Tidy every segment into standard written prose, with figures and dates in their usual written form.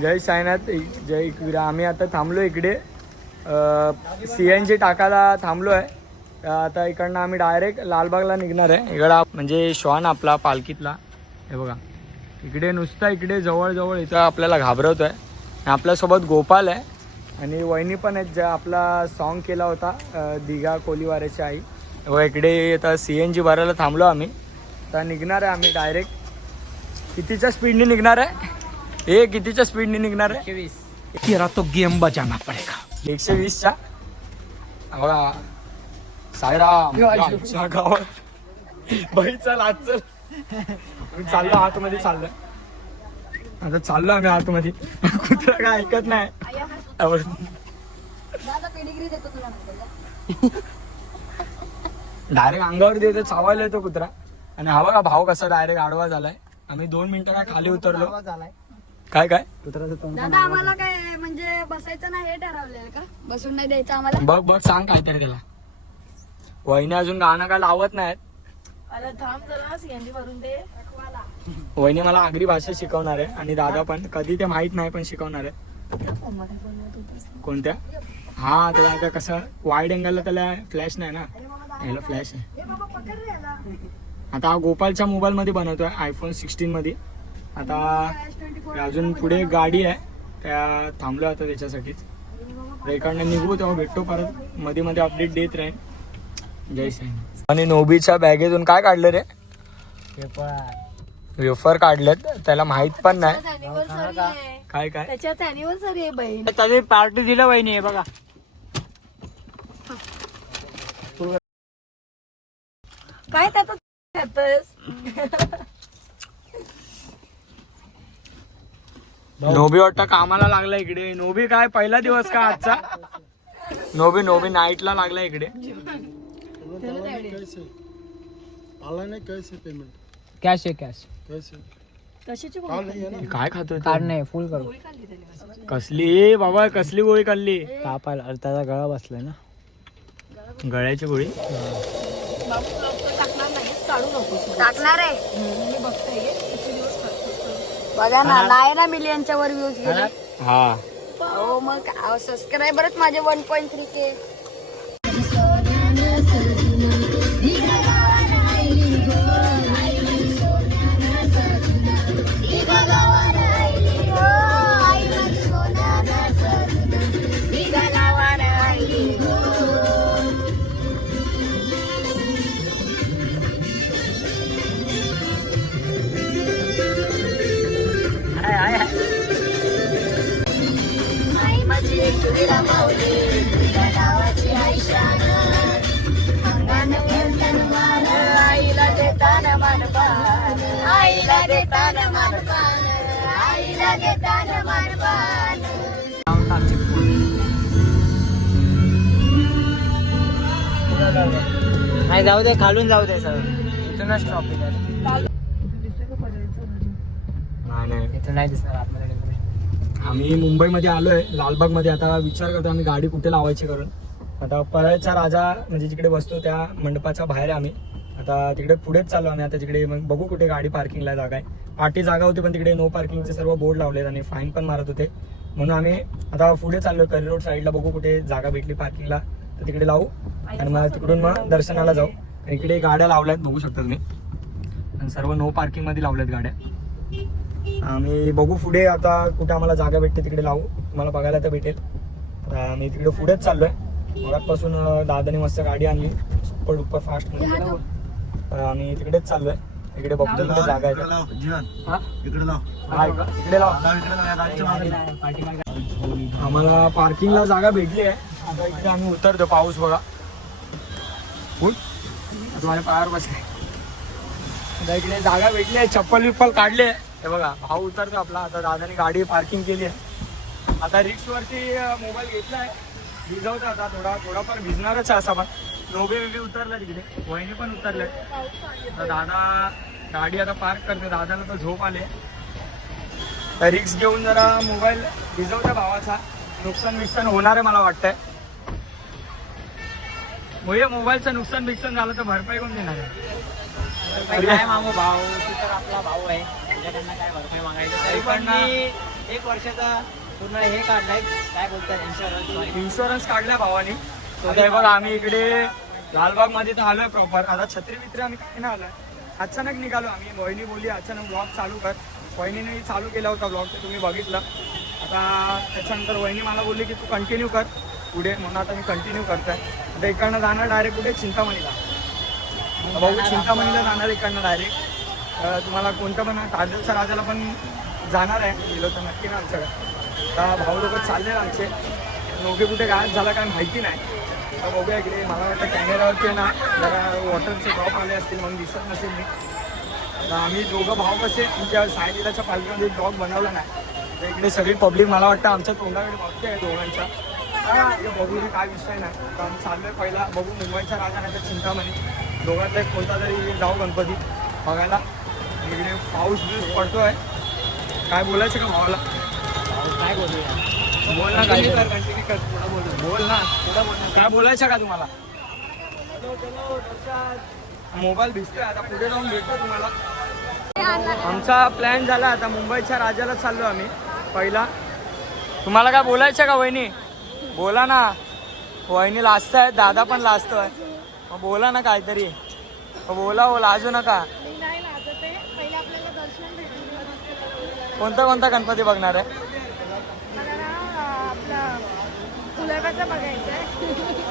जय साईनाथ, जय एकविरा. आम्ही आता थांबलो इकडे CNG टाकायला थांबलो आहे. आता इकडनं आम्ही डायरेक्ट लालबागला निघणार आहे. इकडं म्हणजे श्वान आपला पालखीतला हे बघा, इकडे नुसता इकडे जवळजवळ इथं आपल्याला घाबरवतो आहे. आपल्यासोबत गोपाल आहे आणि वहिनी पण आहेत, ज्या आपला सॉन्ग केला होता दिघा कोलीवाऱ्याची आई. व इकडे आता CNG भरायला थांबलो आम्ही. आता निघणार आहे आम्ही डायरेक्ट. कितीच्या स्पीडने निघणार आहे? हे कितीच्या स्पीडने निघणार आहे? 120. तेरा तो गेम बजाना पडेगा. 120च्या. बघा साईराम गावात बाई चल आज चल. मी चाललो आतमध्ये, चाललोय आता, चाललो आम्ही आतमध्ये. कुत्रा काय ऐकत नाही. डायरेक्ट अंगावर देतो, चावायला येतो कुत्रा. आणि हा बघा भाव कसा डायरेक्ट आडवा झालाय. आम्ही 2 मिनिटं काय खाली उतरलो. काय काय दादा आम्हाला काय म्हणजे बसायचं नाही हे ठरवलेलं का? बसून नाही द्यायचं आम्हाला? बघ बघ सांग काय तरी त्याला. वहिनी अजून गाणं काय लावत नाहीत. वहिनी मला आगरी भाषा शिकवणार आहे आणि दादा पण कधी ते माहित नाही पण शिकवणार आहे. कोणत्या? हा त्याला कसं वाईड अँगलला त्याला फ्लॅश नाही ना, याला फ्लॅश आहे. आता गोपालच्या मोबाईल मध्ये बनवतोय iPhone 16 मध्ये. आता अजून पुढे गाडी आहे, त्या थांबलो आता त्याच्यासाठीच. इकडनं निघू तेव्हा भेटतो परत. मध्ये मध्ये अपडेट देत राहील. जय साईनाथ. आणि नोबीच्या बॅगेतून काय काढलं रे? वेफर काढलेत, त्याला माहित पण नाही काय काय. त्याच्याच अॅनिव्हर्सरी आहे बहीण. त्याची पार्टी दिलं वहिनी आहे बघा. काय त्याचं नोबी वाटतं कामाला लागला इकडे. नोबी काय पहिला दिवस का आजचा? नोबी नाईटला लागला इकडे. कॅश आहे कॅश. काय खातोय कार्ड नाही, फुल करू. कसली बाबा, कसली गोळी खाल्ली? तापायला त्याचा गळा बसलाय ना. गळ्याची गोळी टाकणार आहे. मी बघते बघा ना, नाही ना मिलियनच्या वर व्ह्यूज गेले. हा हो मग सबस्क्रायबरच माझे 1.3K. नाही जाऊ दे, खालून जाऊ दे सर. इथूनच ट्रॉफिक आहे. नाही इथून नाही दिसणार आपल्याला. आम्ही मुंबईमध्ये आलोय, लालबाग मध्ये. आता विचार करतो आम्ही गाडी कुठे लावायची करून. आता परळचा राजा म्हणजे जिकडे बसतो त्या मंडपाच्या बाहेर आम्ही आता तिकडे पुढेच चाललो आम्ही. आता तिकडे मग बघू कुठे गाडी पार्किंगला जागा आहे. पाठी जागा होती पण तिकडे नो पार्किंगचे सर्व बोर्ड लावलेत आणि फाईन पण मारत होते. म्हणून आम्ही आता पुढे चाललो करी रोड साईडला. बघू कुठे जागा भेटली पार्किंगला तर तिकडे लावू आणि मग तिकडून मग दर्शनाला जाऊ. इकडे गाड्या लावल्यात बघू शकता तुम्ही, आणि सर्व नो पार्किंग मध्ये लावल्यात गाड्या. आम्ही बघू पुढे आता कुठे आम्हाला जागा भेटते तिकडे लावू. तुम्हाला बघायला तर भेटेल. आम्ही तिकडे पुढेच चाललोय. मगापासून दादाने मस्त गाडी आणली सुपर डुपर फास्ट मध्ये. आम्ही तिकडेच चाललोय. इकडे बघतो तिकडे जागा आहे. इकडे लाव. आम्हाला पार्किंगला जागा भेटली आहे. आता इकडे आम्ही उतरतो. पाऊस बघा माझ्या पायावर बसले. आता इकडे जागा भेटली आहे. चप्पल विप्पल काढले. हे बघा भाऊ उतरतो आपला. आता दादाने गाडी पार्किंग केली आहे. आता रिक्स वरती मोबाईल घेतलाय. भिजवतो आता थोडाफार भिजणारच आहे असा. पण नोबे वेगळे उतरला तिकडे, वहिनी पण उतरले. तर दादा गाडी आता पार्क करते. दादाला तर झोप आले. तर रिक्स घेऊन जरा मोबाईल भिजवत्या भावाचा. नुकसान होणार आहे मला वाटतंय. मोबाईलचं नुकसान झालं तर भरपाई कोण देणार आहे? काय मागू भाऊ, तू तर आपला भाऊ आहे, तुझ्याकडनं काय भरपाई मागायचं. तरी पण 1 वर्षाचा पूर्ण हे काढलाय काय बोलतात इन्शुरन्स काढलाय भावानी. तर हे बघा आम्ही इकडे लालबाग मध्ये तर आलोय प्रॉपर. आता छत्री बित्री आम्ही काही नाही आलोय, अचानक निघालो आम्ही. वहिनी बोलली अचानक ब्लॉग चालू कर. वहिनीने चालू केला होता ब्लॉग, तर तुम्ही बघितलं. आता त्याच्यानंतर वहिनी मला बोलली की तू कंटिन्यू कर पुढे, म्हणून आता मी कंटिन्यू करतोय. आता इकडनं जाणार डायरेक्ट कुठे चिंतामणीला. भाऊ चिंतामणीला जाणार इकडनं डायरेक्ट. तुम्हाला कोणतं पण तारदेलच्या राजाला पण जाणार आहे, गेलो तर नक्की ना आमच्याकडे. आता भाऊ लोक चालले आमचे, नोके कुठे गायब झाला काय माहिती नाही. तर बघूया इकडे. मला वाटतं कॅमेऱ्यावरती ना जरा वॉटरचे ड्रॉप आले असतील म्हणून दिसत नसेल मी. आता आम्ही दोघं भाऊ कसे आमच्या सायलीलाच्या पालखीमध्ये ब्लॉग बनवला नाही, तर इकडे सगळी पब्लिक मला वाटतं आमच्या तोंडाकडे बघते आहे दोघांच्या. बघू काय विषय नाही. आता आम्ही चाललोय पहिला बघू मुंबईचा राजा नाही तर चिंतामणी, दोघांचा एक कोणता तरी जाऊ गणपती बघायला. इकडे पाऊस बिऊस पडतोय. काय बोलायचं का भावाला? काय बोलूया, बोल ना, काय बोल ना, काय बोलायचं का तुम्हाला? मोबाईल दिसतोय, आता पुढे जाऊन भेटतो तुम्हाला. आमचा प्लॅन झाला, आता मुंबईच्या राजाला चाललो आम्ही पहिला. तुम्हाला काय बोलायचं का वहिनी? बोला ना. वहिनी लाजताय, दादा पण लाजतोय, मग बोला ना काहीतरी. बोला हो, लाजू नका. कोणता कोणता गणपती बघणार आहे?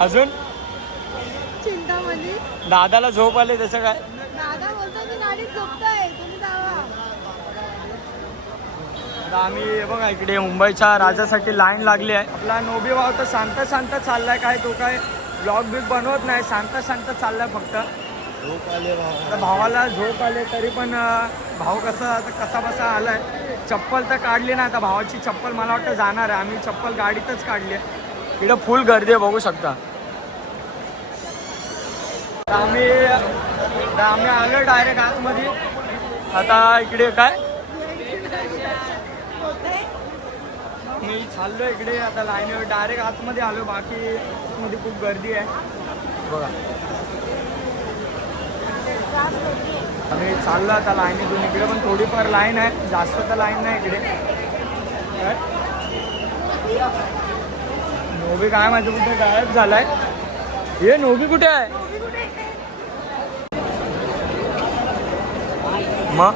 अजून चिंतामणी. दादाला झोप आले तसं काय? दादा बोलतो की गाडीत झोपतोय, तुम्ही जावा. आता आम्ही बघा इकडे मुंबईच्या राजासाठी लाईन लागली आहे. आपला नोबी भाव तर शांत शांत चाललाय, काय तो काय ब्लॉग बिग बनवत नाही, शांत शांत चाललाय फक्त. आता भावाला झोप आले तरी पण भाऊ कसा बसा आलाय. चप्पल तर काढली ना, आता भावाची चप्पल मला वाटतं जाणार आहे. आम्ही चप्पल गाडीतच काढली आहे. इकडं फुल गर्दी आहे, बघू शकता. आम्ही आलो डायरेक्ट आतमध्ये. आता इकडे काय मी चाललो इकडे आता लाईनीवर डायरेक्ट आतमध्ये आलो. बाकी मध्ये खूप गर्दी आहे बघा. आम्ही चाललो आता लाईनीतून. इकडे पण थोडीफार लाईन आहे, जास्त तर लाईन नाही इकडे. नोबी काय माहिती कुठे गायब झालाय. हे नोबी कुठे आहे मग?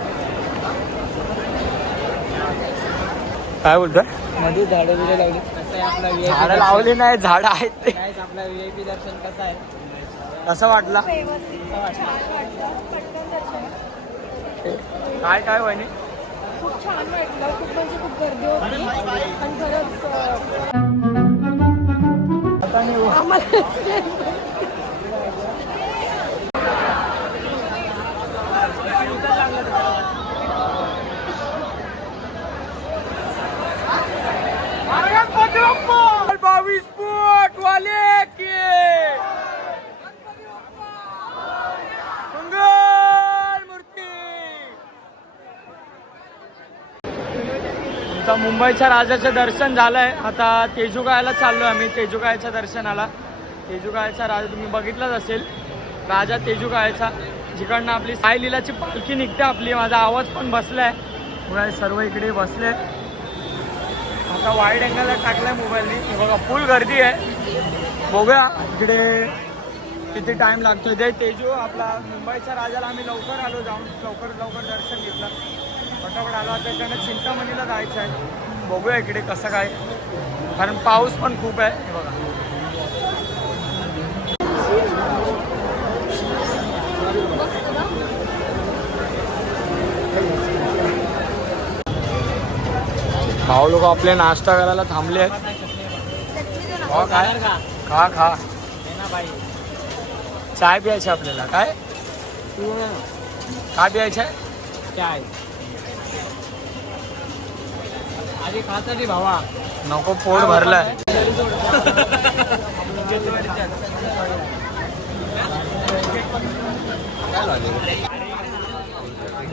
काय बोलतोय? मध्ये झाडं बिडं लावली. कसं आहे आपला VIP झाडं लावली नाही, झाडं आहेत ते. काय आपला VIP दर्शन कसं आहे? कसं वाटला? काय काय वहिनी? खूप छान वाटलं, खूप म्हणजे खूप गर्दी होती आणि खरंच आम्हाला बावीस फूट वाले के मंगल मूर्ती. आमचा मुंबईच्या राजाचं दर्शन झालंय. आता तेजुगायला चाललो आम्ही, तेजुगायच्या दर्शनाला. तेजुगायचा राजा तुम्ही बघितलाच असेल, राजा तेजुगायचा, जिकडनं आपली सायलीलाची पालखी निघते आपली. माझा आवाज पण बसलाय, बघा सर्व इकडे बसले. आता वाईड अँगलला टाकलाय मोबाईलने. बघा फुल गर्दी आहे. बघूया इकडे किती टाइम लागतोय. ते तेजू आपला मुंबईच्या राजाला आम्ही लवकर आलो, जाऊन लवकर दर्शन घेतलं, फटाफट आलो. आता त्याच्यानं चिंतामणीला जायचं आहे. बघूया इकडे कसं काय, कारण पाऊस पण खूप आहे. हे बघा भाऊ लोक आपले नाश्ता करायला थांबले आहेत. काय खा चाय प्यायची आपल्याला. काय प्यायचं आहे? चाय आधी खाता रे भावा, नको पोट भरलाय.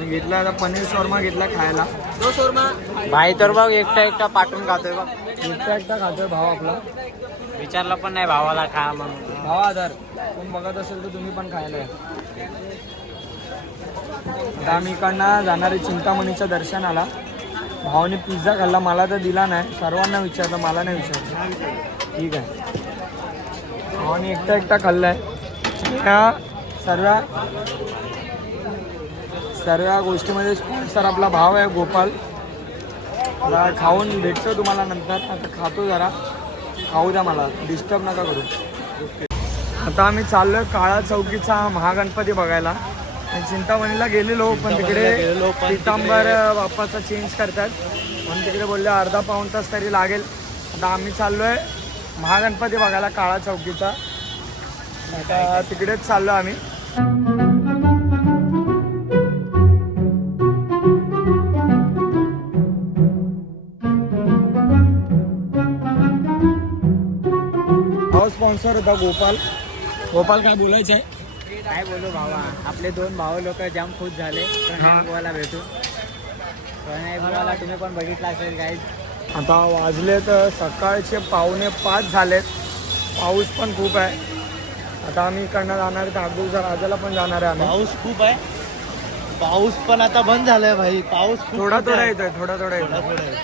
घेतला आता पनीर शोरमा घेतला खायला. भाई तर बघ एकटा पाठवून खातोय बघ. एकटा खातोय भाव आपला. विचारलं पण नाही भावाला खा म्हणून. भावा जर कोण बघत असेल तर तुम्ही पण खायला या. आता आम्ही इकडनं जाणार आहे चिंतामणीच्या दर्शनाला. भावाने पिझ्झा खाल्ला, मला तर दिला नाही, सर्वांना विचारलं, मला नाही विचारलं. ठीक आहे. भावाने एकटा खाल्लाय. ह्या सर्व गोष्टीमध्ये स्पॉन्सर आपला भाव आहे गोपाल. आता खाऊन भेटतो तुम्हाला नंतर. आता खातो जरा, खाऊ द्या मला, डिस्टर्ब नका करू. आता आम्ही चाललोय काळा चौकीचा महागणपती बघायला. चिंतामणीला गेलेलो, पण तिकडे पितांबर बाप्पाचा चेंज करतात, पण तिकडे बोलले अर्धा पाऊण तास तरी लागेल. आता आम्ही चाललोय महागणपती बघायला काळा चौकीचा. आता तिकडेच चाललो आम्ही. स्पॉन्सर होता गोपाल. गोपाल काय बोलायचं आहे? काय बोलू भावा, आपले 2 भाऊ लोक जाम खुश झाले प्रणय बुवाला भेटून. प्रणय बुवाला तुम्ही पण बघितला असेल गाईज. आता वाजले तर सकाळचे 4:45 झालेत. पाऊस पण खूप आहे. आता आम्ही इकडनं जाणार आहे, तारदूरच्या राजाला पण जाणार आहे आम्ही. पाऊस खूप आहे. पाऊस पण आता बंद झालाय भाई. पाऊस थोडा येतोय, थोडा येतोय.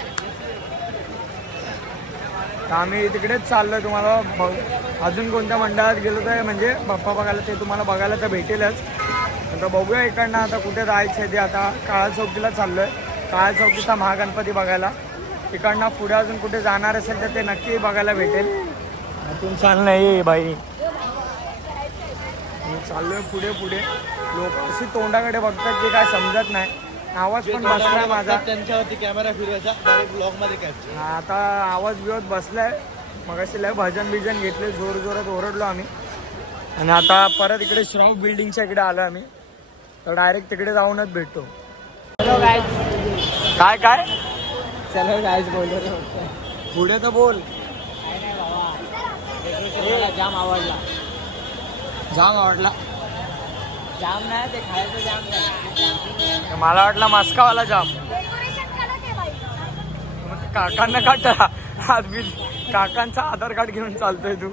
आम्ही तिकडेच चाललोय. तुम्हाला अजून कोणत्या मंडळात गेलो तर म्हणजे बाप्पा बघायला, ते तुम्हाला बघायला तर भेटेलच. आता बघूया इकडनं आता कुठे जायचं ते. आता काळा चौकीला चाललोय, काळा चौकीचा महागणपती बघायला. इकडनं पुढे अजून कुठे जाणार असेल तर ते नक्की बघायला भेटेल. तुम चाललं नाही बाई, चाललोय पुढे. लोक अशी तोंडाकडे बघतात की काय समजत नाही. आवाज पण बसलाय माझा, त्यांच्यावरती कॅमेरा फिरवायचा, डायरेक्ट ब्लॉग मध्ये कॅप्चर. आता आवाज बिवत बसलाय. मग असे लय भजन घेतले, जोरात ओरडलो आम्ही. आणि आता परत इकडे श्रॉफ बिल्डिंगच्या इकडे आलो आम्ही, तर डायरेक्ट तिकडे जाऊनच भेटतो. चलो गाईज, काय चलो गाईज बोललो रे. पुढे तर बोल. काय नाही भावा, मला जाम आवडला. जाम नाही ते खायचं, जाम नाही. मला वाटलं मस्कावाला जाम. काकांना काढ, काकांचा आधार कार्ड घेऊन चालतोय तू.